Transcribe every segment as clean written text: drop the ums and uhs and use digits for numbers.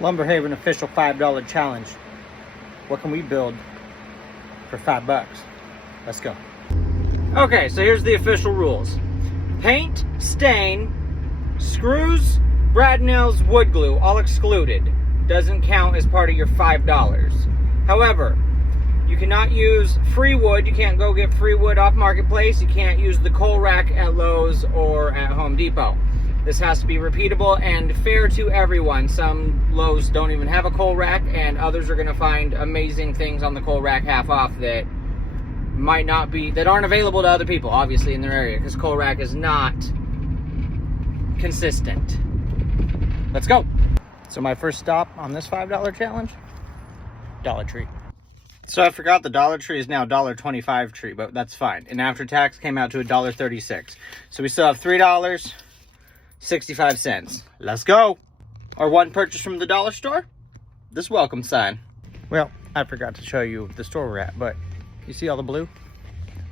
Lumberhaven official $5 challenge. What can we build for $5? Let's go. Okay, so here's the official rules. Paint, stain, screws, brad nails, wood glue, all excluded. Doesn't count as part of your $5. However, you cannot use free wood. You can't go get free wood off Marketplace. You can't use the coal rack at Lowe's or at Home Depot. This has to be repeatable and fair to everyone. Some Lowe's don't even have a coal rack, and others are going to find amazing things on the coal rack half off that might not be, that aren't available to other people, obviously, in their area, because coal rack is not consistent. Let's go. So my first stop on this $5 challenge, Dollar Tree. So I forgot the Dollar Tree is now $1.25 tree, but that's fine. And after tax came out to $1.36. So we still have $3.65. Let's go. Our one purchase from the dollar store, this welcome sign. Well, I forgot to show you the store we're at, but you see all the blue?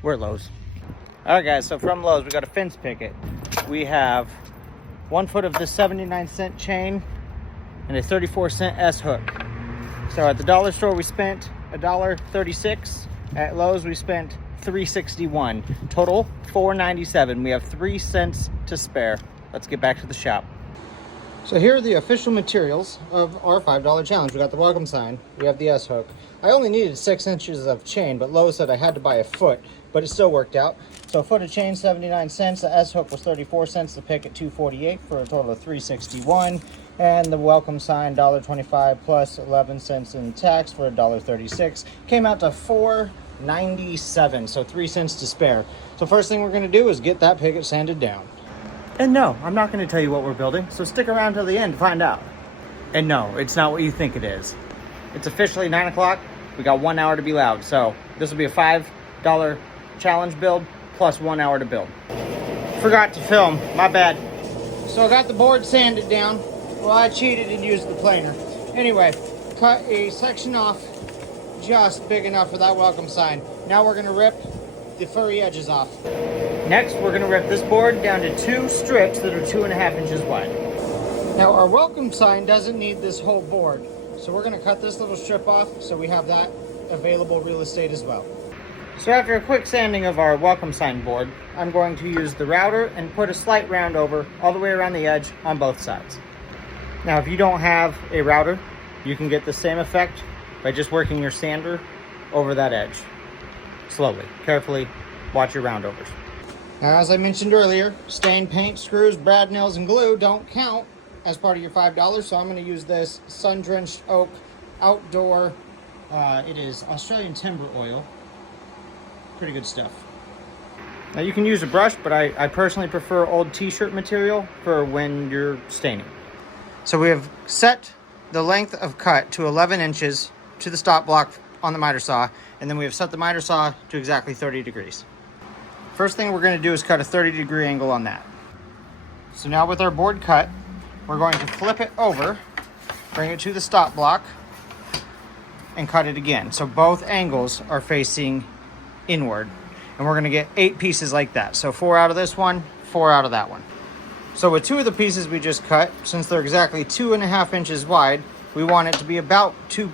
We're at Lowe's. All right, guys, so from Lowe's, we got a fence picket. We have 1 foot of this 79-cent chain and a 34-cent S-hook. So at the dollar store, we spent $1.36. At Lowe's, we spent $3.61. Total, $4.97. We have 3 cents to spare. Let's get back to the shop. So here are the official materials of our $5 challenge. We got the welcome sign. We have the S-hook. I only needed 6 inches of chain, but Lowe's said I had to buy a foot, but it still worked out. So a foot of chain, 79 cents. The S-hook was 34 cents. The picket, $2.48 for a total of $3.61. And the welcome sign, $1.25 plus 11 cents in tax for $1.36. Came out to $4.97, so 3 cents to spare. So first thing we're gonna do is get that picket sanded down. And no, I'm not gonna tell you what we're building, so stick around till the end to find out. And no, it's not what you think it is. It's officially 9 o'clock. We got 1 hour to be loud, so this will be a $5 challenge build plus 1 hour to build. Forgot to film, my bad. So I got the board sanded down. Well, I cheated and used the planer. Anyway, cut a section off just big enough for that welcome sign. Now we're gonna rip the furry edges off. Next, we're gonna rip this board down to 2 strips that are 2.5 inches wide. Now our welcome sign doesn't need this whole board, so we're gonna cut this little strip off so we have that available real estate as well. So after a quick sanding of our welcome sign board, I'm going to use the router and put a slight round over all the way around the edge on both sides. Now, if you don't have a router, you can get the same effect by just working your sander over that edge. Slowly, carefully, watch your roundovers. Now, as I mentioned earlier, stain, paint, screws, brad nails, and glue don't count as part of your $5, so I'm going to use this sun-drenched oak outdoor, it is Australian timber oil. Pretty good stuff. Now, you can use a brush, but I personally prefer old t-shirt material for when you're staining. So we have set the length of cut to 11 inches to the stop block on the miter saw, and then we have set the miter saw to exactly 30 degrees. First thing we're going to do is cut a 30-degree angle on that. So now with our board cut, we're going to flip it over, bring it to the stop block, and cut it again. So both angles are facing inward, and we're going to get 8 pieces like that. So 4 out of this one, 4 out of that one. So with 2 of the pieces we just cut, since they're exactly 2.5 inches wide, we want it to be about 2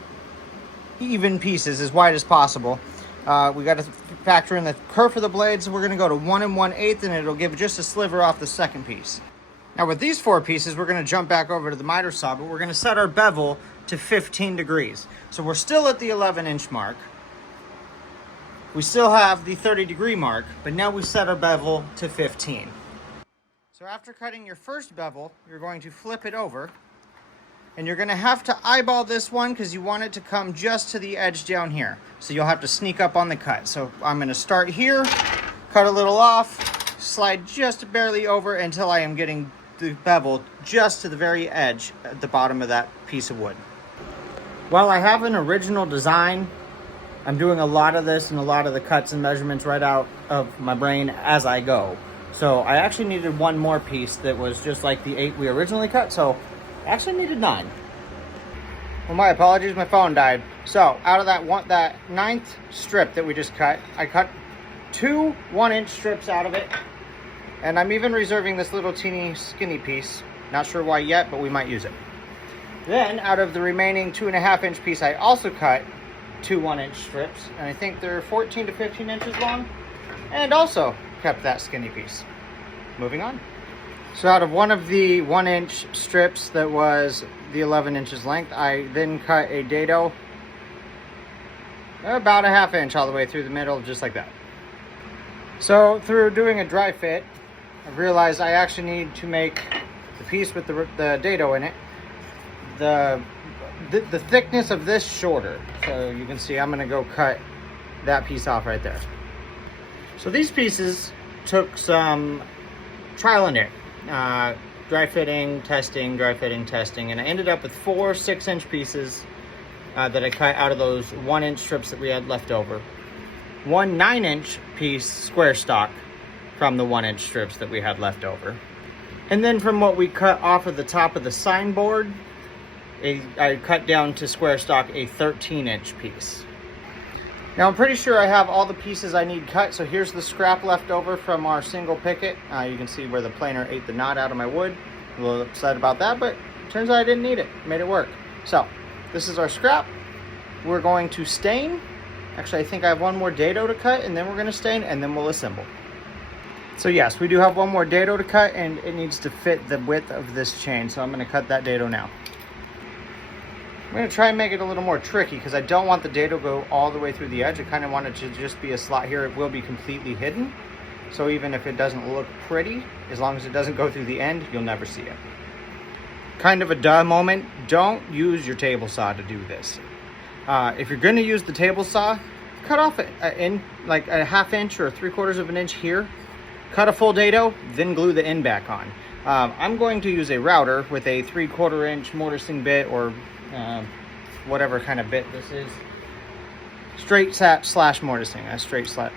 even pieces, as wide as possible. We got to factor in the kerf of the blades, so we're going to go to 1 1/8, and it'll give just a sliver off the second piece. Now with these 4 pieces, we're going to jump back over to the miter saw, but we're going to set our bevel to 15 degrees. So we're still at the 11-inch mark. We still have the 30-degree mark, but now we set our bevel to 15. So after cutting your first bevel, you're going to flip it over, and you're going to have to eyeball this one because you want it to come just to the edge down here. So you'll have to sneak up on the cut. So I'm going to start here, cut a little off, slide just barely over until I am getting the bevel just to the very edge at the bottom of that piece of wood. While I have an original design, I'm doing a lot of this and a lot of the cuts and measurements right out of my brain as I go. So I actually needed 1 more piece that was just like the 8 we originally cut, so I actually needed 9. Well, my apologies, my phone died. So out of that 9th strip that we just cut, I cut 2 1-inch strips out of it, and I'm even reserving this little teeny skinny piece. Not sure why yet, but we might use it. Then out of the remaining 2.5-inch piece, I also cut two 1-inch strips, and I think they're 14 to 15 inches long, and also kept that skinny piece. Moving on. So out of one of the 1-inch strips that was the 11 inches length, I then cut a dado about a 1/2 inch all the way through the middle, just like that. So through doing a dry fit, I realized I actually need to make the piece with the dado in it, the thickness of this shorter. So you can see I'm going to go cut that piece off right there. So these pieces took some trial and error, dry fitting, testing, dry fitting, testing, and I ended up with 4 6-inch pieces that I cut out of those 1-inch strips that we had left over. One 9-inch piece square stock from the 1-inch strips that we had left over. And then from what we cut off of the top of the signboard, I cut down to square stock a 13-inch piece. Now I'm pretty sure I have all the pieces I need cut, so here's the scrap left over from our single picket. You can see where the planer ate the knot out of my wood. A little upset about that, but turns out I didn't need it. Made it work. So this is our scrap. We're going to stain. Actually, I think I have one more dado to cut, and then we're going to stain, and then we'll assemble. So yes, we do have one more dado to cut, and it needs to fit the width of this chain, so I'm going to cut that dado now. I'm going to try and make it a little more tricky because I don't want the dado to go all the way through the edge. I kind of want it to just be a slot here. It will be completely hidden. So even if it doesn't look pretty, as long as it doesn't go through the end, you'll never see it. Kind of a duh moment. Don't use your table saw to do this. If you're going to use the table saw, cut off in like a 1/2 inch or 3/4 of an inch here. Cut a full dado, then glue the end back on. I'm going to use a router with a 3/4 inch mortising bit or whatever kind of bit this is. Straight sat slash mortising. A straight slat.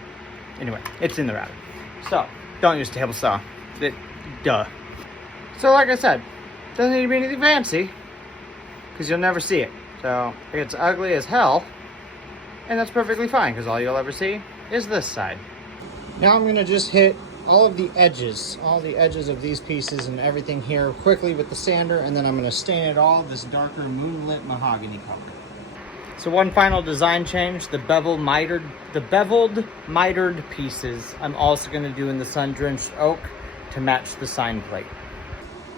Anyway, it's in the router. So don't use table saw. Duh. So like I said, doesn't need to be anything fancy because you'll never see it. So it's ugly as hell, and that's perfectly fine because all you'll ever see is this side. Now I'm gonna just hit all of the edges of these pieces and everything here quickly with the sander, and then I'm going to stain it all this darker moonlit mahogany color. So one final design change, the beveled mitered pieces I'm also going to do in the sun-drenched oak to match the sign plate.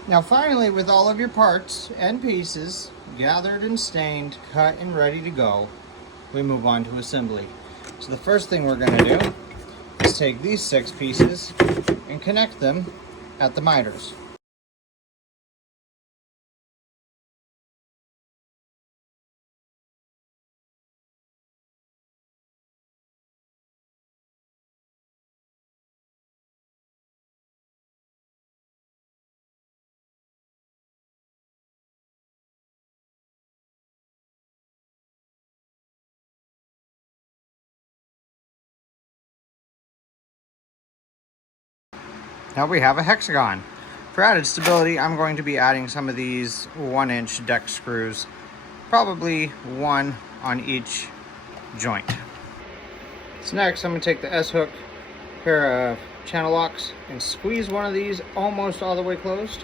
Now finally, with all of your parts and pieces gathered and stained, cut and ready to go, we move on to assembly. So the first thing we're going to do is take these 6 pieces and connect them at the miters. Now we have a hexagon. For added stability, I'm going to be adding some of these 1-inch deck screws, probably 1 on each joint. So next, I'm going to take the S-hook pair of channel locks and squeeze one of these almost all the way closed.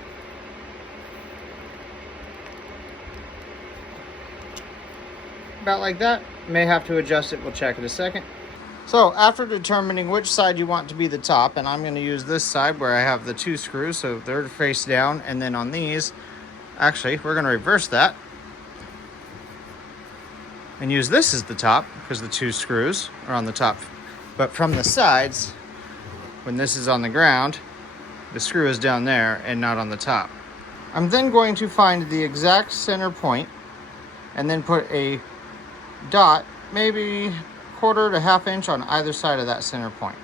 About like that. May have to adjust it, we'll check in a second. So after determining which side you want to be the top, and I'm going to use this side where I have the 2 screws, so they're face down, and then on these, actually, we're going to reverse that and use this as the top because the 2 screws are on the top. But from the sides, when this is on the ground, the screw is down there and not on the top. I'm then going to find the exact center point and then put a dot, maybe 1/4 to 1/2 inch on either side of that center point.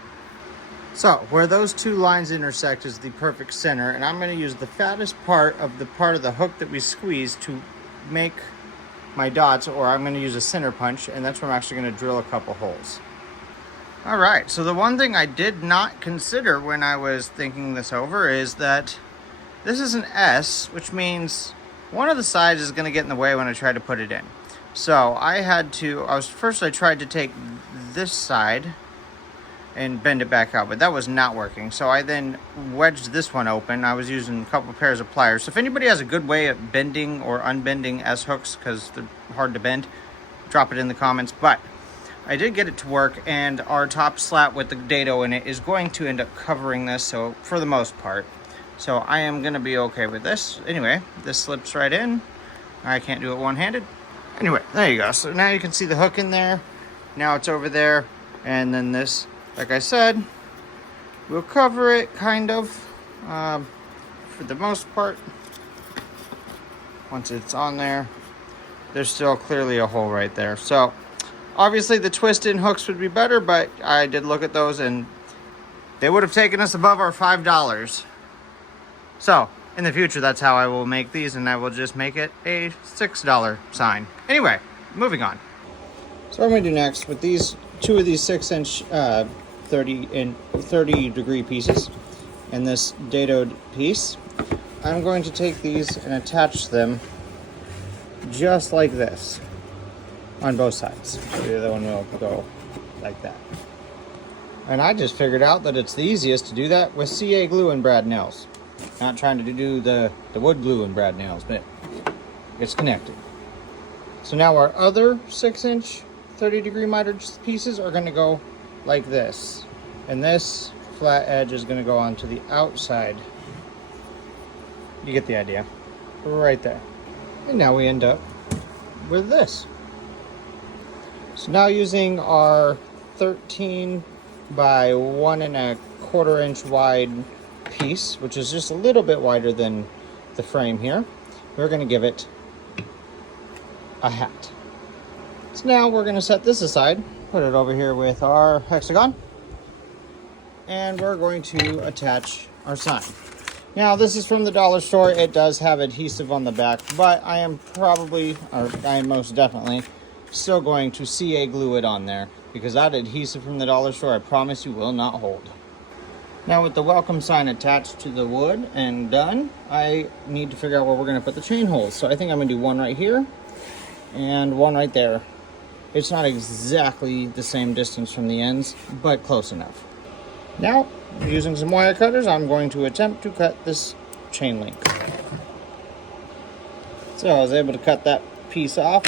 So where those 2 lines intersect is the perfect center, and I'm going to use the fattest part of the hook that we squeezed to make my dots, or I'm going to use a center punch, and that's where I'm actually going to drill a couple holes. All right, so the one thing I did not consider when I was thinking this over is that this is an S, which means one of the sides is going to get in the way when I try to put it in. So I tried to take this side and bend it back out, but that was not working. So I then wedged this one open. I was using a couple pairs of pliers. So if anybody has a good way of bending or unbending S-hooks, because they're hard to bend, drop it in the comments. But I did get it to work, and our top slat with the dado in it is going to end up covering this, so for the most part. So I am going to be okay with this. Anyway, this slips right in. I can't do it one-handed. Anyway, there you go. So now you can see the hook in there. Now it's over there. And then this, like I said, we'll cover it kind of for the most part. Once it's on there, there's still clearly a hole right there. So obviously the twist-in hooks would be better, but I did look at those and they would have taken us above our $5. So in the future, that's how I will make these, and I will just make it a $6 sign. Anyway, moving on. So what I'm going to do next with these two of these 6-inch 30 degree pieces and this dadoed piece, I'm going to take these and attach them just like this on both sides. So the other one will go like that. And I just figured out that it's the easiest to do that with CA glue and brad nails. Not trying to do the wood glue and brad nails, but it's connected. So now our other 6-inch 30 degree mitered pieces are going to go like this. And this flat edge is going to go onto the outside. You get the idea. Right there. And now we end up with this. So now using our 13 by 1¼ inch wide piece, which is just a little bit wider than the frame here, we're going to give it a hat. So now we're going to set this aside, put it over here with our hexagon, and we're going to attach our sign. Now this is from the dollar store. It does have adhesive on the back, but I am most definitely still going to CA glue it on there, because that adhesive from the dollar store, I promise you, will not hold. Now with the welcome sign attached to the wood and done, I need to figure out where we're going to put the chain holes. So I think I'm going to do one right here and one right there. It's not exactly the same distance from the ends, but close enough. Now, using some wire cutters, I'm going to attempt to cut this chain link. So I was able to cut that piece off.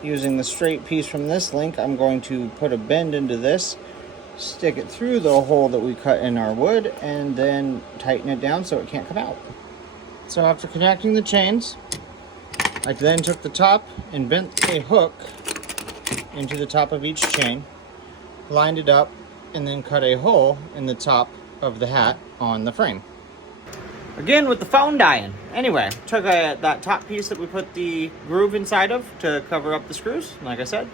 Using the straight piece from this link, I'm going to put a bend into this, stick it through the hole that we cut in our wood, and then tighten it down so it can't come out. So after connecting the chains, I then took the top and bent a hook into the top of each chain, lined it up, and then cut a hole in the top of the hat on the frame. Again with the phone dying. Anyway, took that top piece that we put the groove inside of to cover up the screws. Like I said,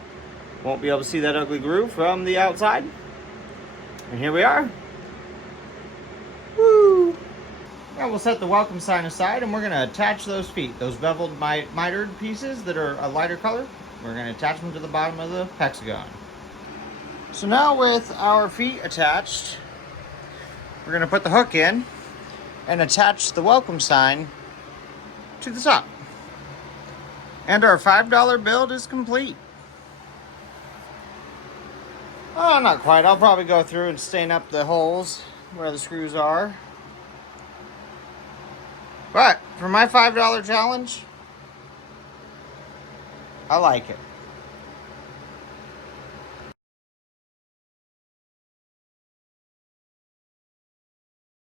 won't be able to see that ugly groove from the outside. And here we are. Woo! Now we'll set the welcome sign aside, and we're going to attach those feet, those beveled mitered pieces that are a lighter color. We're going to attach them to the bottom of the hexagon. So now with our feet attached, we're going to put the hook in and attach the welcome sign to the top. And our $5 build is complete. Oh, not quite. I'll probably go through and stain up the holes where the screws are. But for my $5 challenge, I like it.